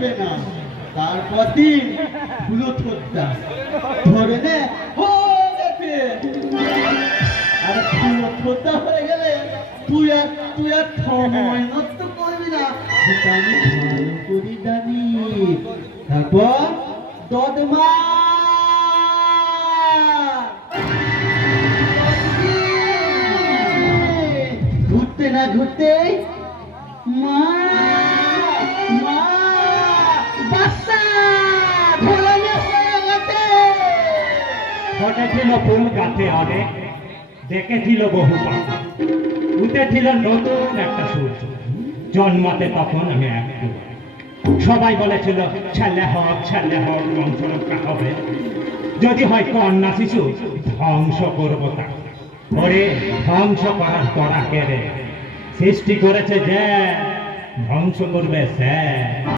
দিবে না। তারপর দিন ফুলো থোদ্দা ধরে নে হয়ে গেছে। আর ফুলো থোদ্দা হয়ে গেলে তুই আর সময় নষ্ট করবি না, সেটা আমি ভালো করি জানি। তারপর দদমা ঘুরতে না ঘুরতে মা মা বাচ্চা ঘোরানো হয়ে গেছে। ঘটেছিল ফুল গাছে অনেক, দেখেছিল বহু পাখি, উঠেছিল নতুন একটা সূর্য। জন্মাতে তখন আমি একটু, সবাই বলেছিল ছেলে হোক বংশ রক্ষা হবে, যদি হয় কন্যা শিশু ধ্বংস করবো তাকে। ওরে ধ্বংস করার তরা কেড়ে সৃষ্টি করেছে যে ধ্বংস করবে সে।